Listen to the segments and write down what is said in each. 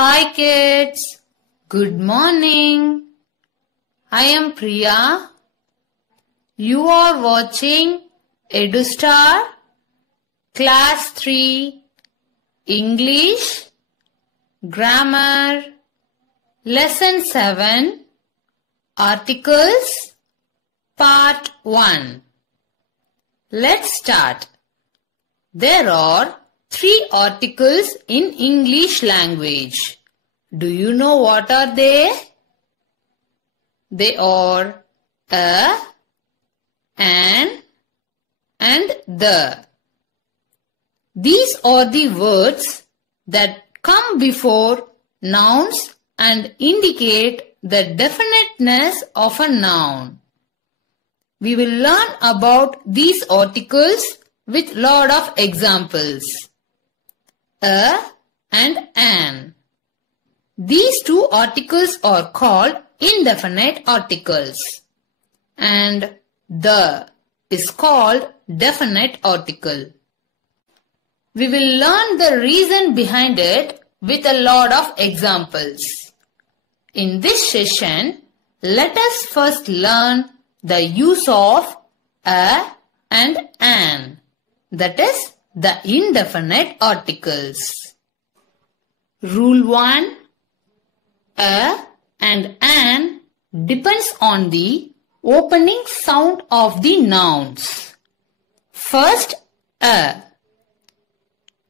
Hi kids, good morning. I am Priya. You are watching EduStar Class 3 English Grammar Lesson 7 Articles Part 1. Let's start. There are 3 articles in English language. Do you know what are they? They are a, an, and the. These are the words that come before nouns and indicate the definiteness of a noun. We will learn about these articles with lot of examples. A and an. These 2 articles are called indefinite articles, and the is called definite article. We will learn the reason behind it with a lot of examples. In this session, let us first learn the use of a and an, that is, the indefinite articles. Rule 1. A and an depends on the opening sound of the nouns. First, a.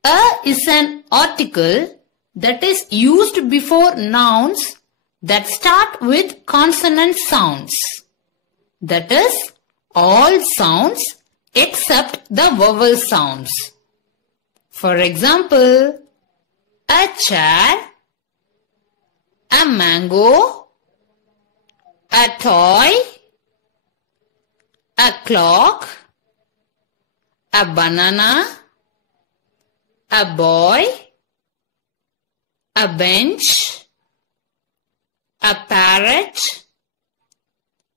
A is an article that is used before nouns that start with consonant sounds. That is, all sounds except the vowel sounds. For example, a chair, a mango, a toy, a clock, a banana, a boy, a bench, a parrot,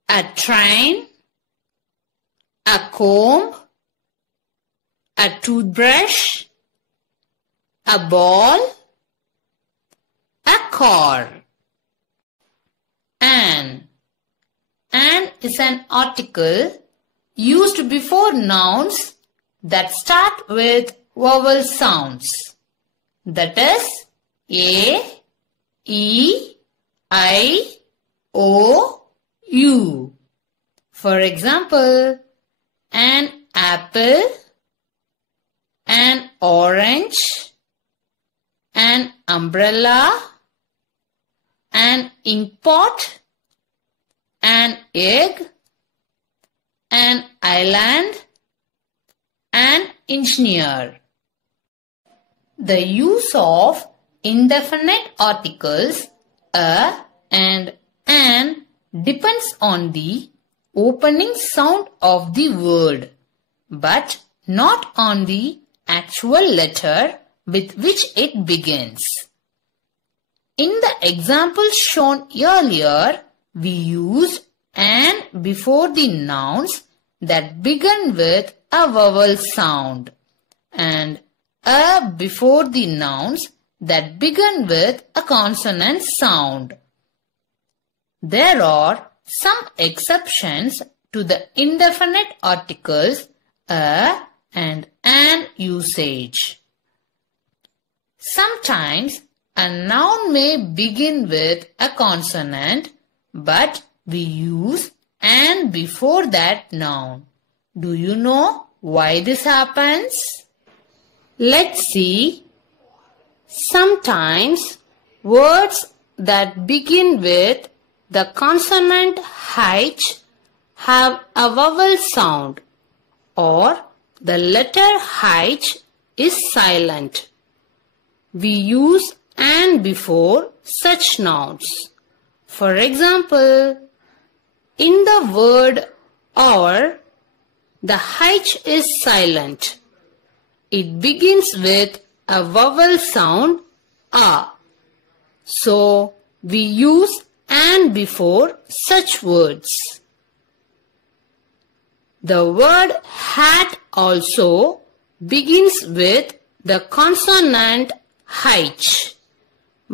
a train, a comb, a toothbrush, a ball, a car. An. An is an article used before nouns that start with vowel sounds. That is A, E, I, O, U. For example, an apple, an orange, an umbrella, an ink pot, an egg, an island, an engineer. The use of indefinite articles a and an depends on the opening sound of the word, but not on the actual letter with which it begins. In the example shown earlier, we used an before the nouns that begin with a vowel sound and a before the nouns that begin with a consonant sound. There are some exceptions to the indefinite articles a and an usage. Sometimes a noun may begin with a consonant, but we use an before that noun. Do you know why this happens? Let's see. Sometimes words that begin with the consonant H have a vowel sound, or the letter H is silent. We use an before such nouns. For example, in the word or, the H is silent. It begins with a vowel sound a. So, we use an before such words. The word hat also begins with the consonant H,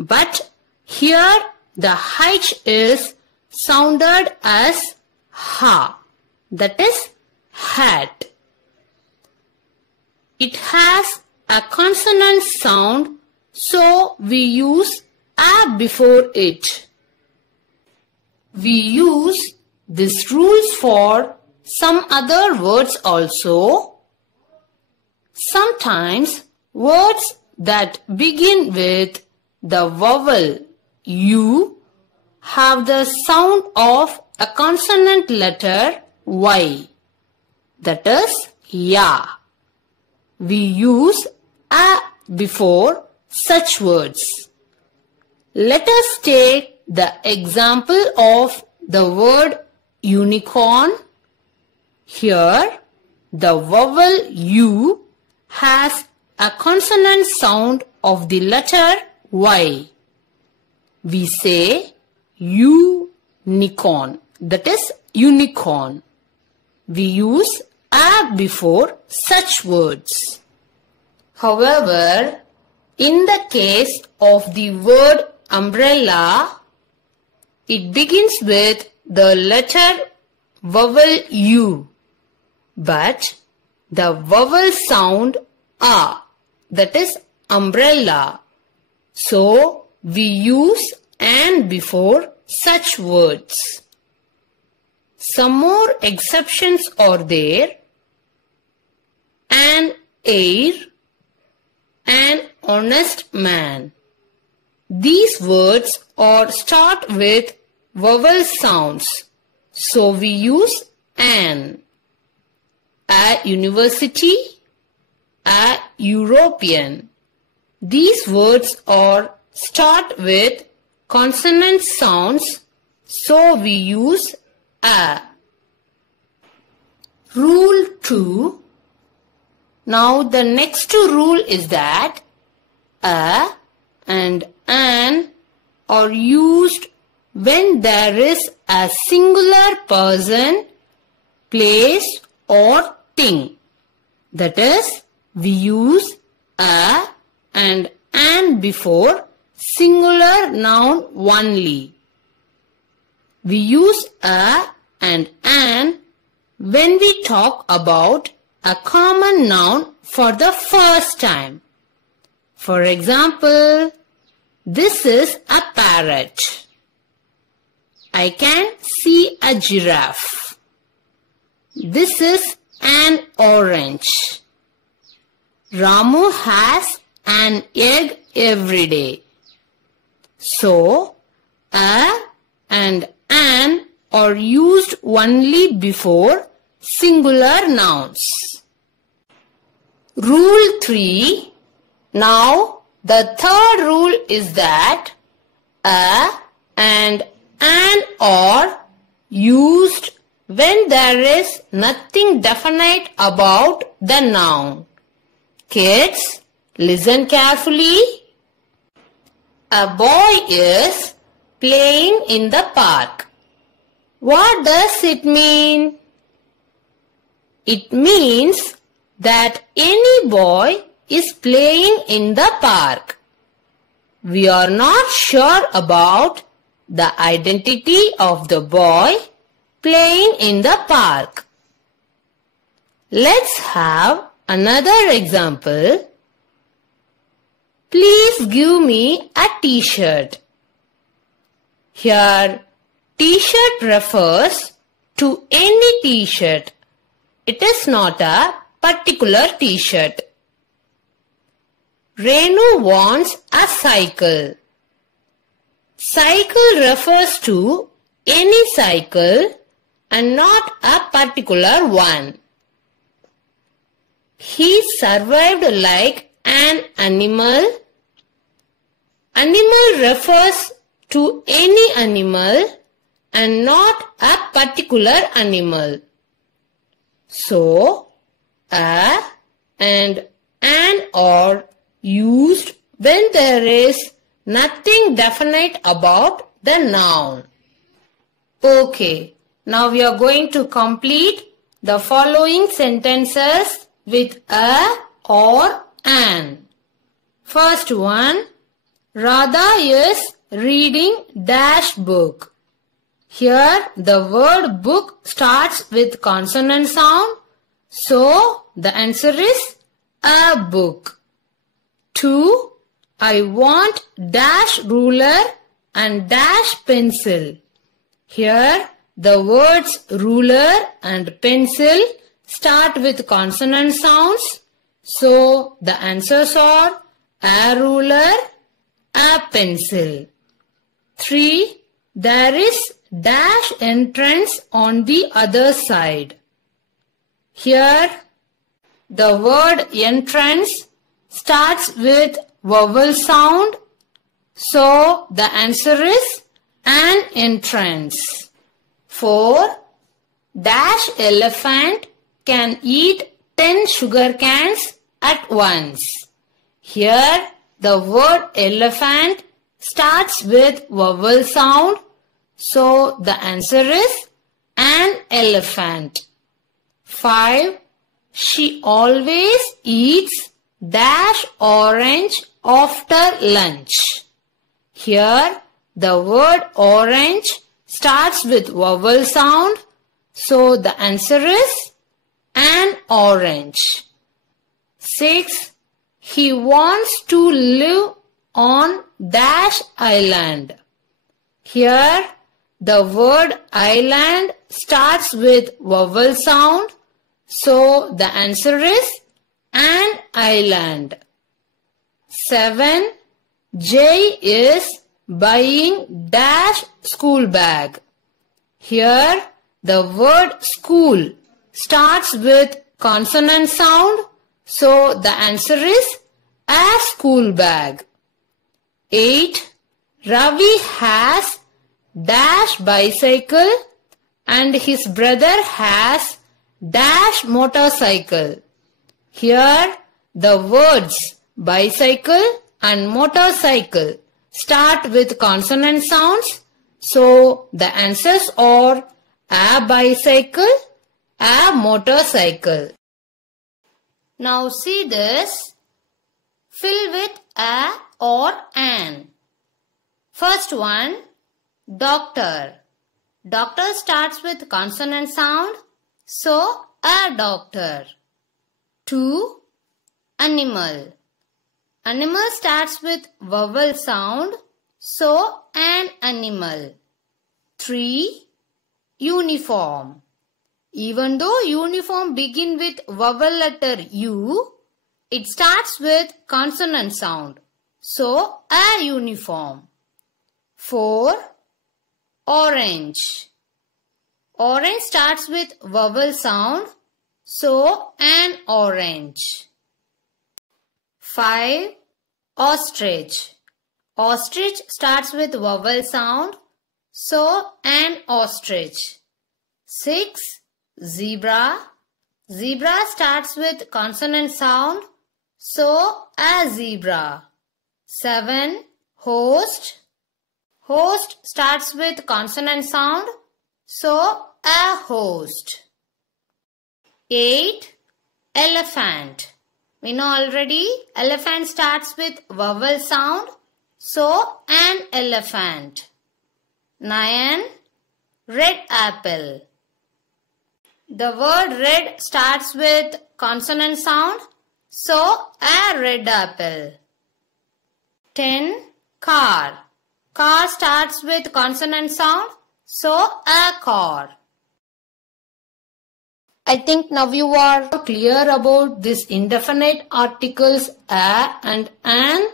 but here the H is sounded as ha, that is hat. It has a consonant sound, so we use a before it. We use these rules for some other words also. Sometimes words that begin with the vowel U have the sound of a consonant letter Y, that is ya. We use a before such words. Let us take the example of the word unicorn. Here, the vowel U has a consonant sound of the letter Y. We say unicorn, that is unicorn. We use a before such words. However, in the case of the word umbrella, it begins with the letter vowel U, but the vowel sound a, that is umbrella. So we use an before such words. Some more exceptions are there. An heir, an honest man. These words are start with vowel sounds, so we use an. A university, a European. These words are start with consonant sounds, so we use a. Rule 2. Now the next rule is that a and an are used when there is a singular person, place or thing. That is, we use a and an before singular noun only. We use a and an when we talk about a common noun for the first time. For example, this is a parrot. I can see a giraffe. This is an orange. Ramu has an egg every day. So, a and an are used only before singular nouns. Rule 3. Now, the third rule is that a and an are used when there is nothing definite about the noun. Kids, listen carefully. A boy is playing in the park. What does it mean? It means that any boy is playing in the park. We are not sure about the identity of the boy playing in the park. Let's have another example. Please give me a t-shirt. Here, t-shirt refers to any t-shirt. It is not a particular t-shirt. Renu wants a cycle. Cycle refers to any cycle and not a particular one. He survived like an animal. Animal refers to any animal and not a particular animal. So, a and an are used when there is nothing definite about the noun. Okay, now we are going to complete the following sentences with a or an. First one, Radha is reading dash book. Here the word book starts with consonant sound. So the answer is a book. 2. I want dash ruler and dash pencil. Here the words ruler and pencil start with consonant sounds. So the answers are a ruler, a pencil. 3. There is dash entrance on the other side. Here the word entrance starts with vowel sound. So the answer is an entrance. 4. Dash elephant can eat 10 sugar cans at once. Here the word elephant starts with vowel sound. So the answer is an elephant. 5. She always eats dash orange after lunch. Here the word orange starts with vowel sound. So the answer is an orange. 6. He wants to live on dash island. Here the word island starts with vowel sound. So the answer is an island. 7. Jay is buying dash school bag. Here the word school starts with consonant sound. So the answer is a school bag. 8. Ravi has dash bicycle and his brother has dash motorcycle. Here the words bicycle and motorcycle start with consonant sounds. So the answers are a bicycle, a motorcycle. Now see this. Fill with a or an. First one, doctor. Doctor starts with consonant sound. So a doctor. 2. Animal. Animal starts with vowel sound. So an animal. 3. Uniform. Even though uniform begin with vowel letter U, it starts with consonant sound. So a uniform. 4. Orange. Orange starts with vowel sound. So an orange. 5. Ostrich. Ostrich starts with vowel sound. So an ostrich. 6. Zebra. Zebra starts with consonant sound. So a zebra. 7. Host. Host starts with consonant sound. So a host. 8. Elephant. We know already elephant starts with vowel sound. So an elephant. 9. Red apple. The word red starts with consonant sound. So a red apple. 10. Car. Car starts with consonant sound. So a car. I think now you are clear about this indefinite articles a and an.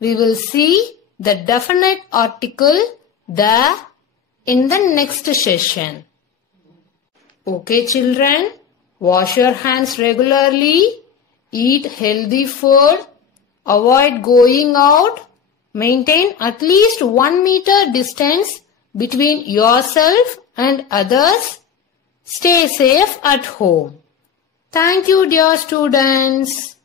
We will see the definite article the in the next session. Okay children, wash your hands regularly, eat healthy food, avoid going out, maintain at least 1 meter distance between yourself and others. Stay safe at home. Thank you dear students.